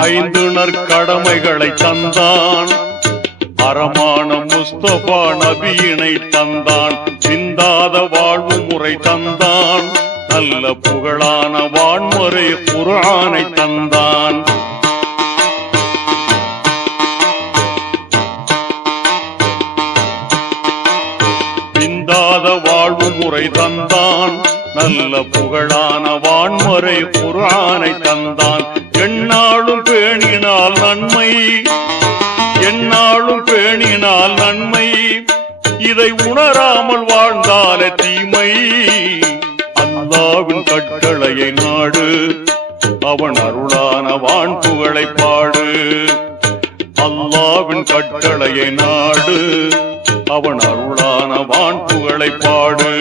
ஐந்து நற்கடமைகளை தந்தான். அறமான முஸ்தபா நபியினை தந்தான். சிந்தாத வாழ்வு முறை தந்தான். நல்ல புகழான வான்முறை குர்ஆனை தந்தான். சிந்தாத வாழ்வு முறை தந்தான். நல்ல புகழான வான்முறை குர்ஆனை தந்தான். எந்நாளும் பேணினால் நன்மை, எந்நாளும் பேணினால் நன்மை, இதை உணராமல் வாழ்ந்தாலே தீமை. அல்லாஹ்வின் கட்டளையை நாடு, அவன் அருளான வான் புகழை பாடு. அல்லாஹ்வின் கட்டளையை நாடு, அவன் அருளான வான் புகழை பாடு.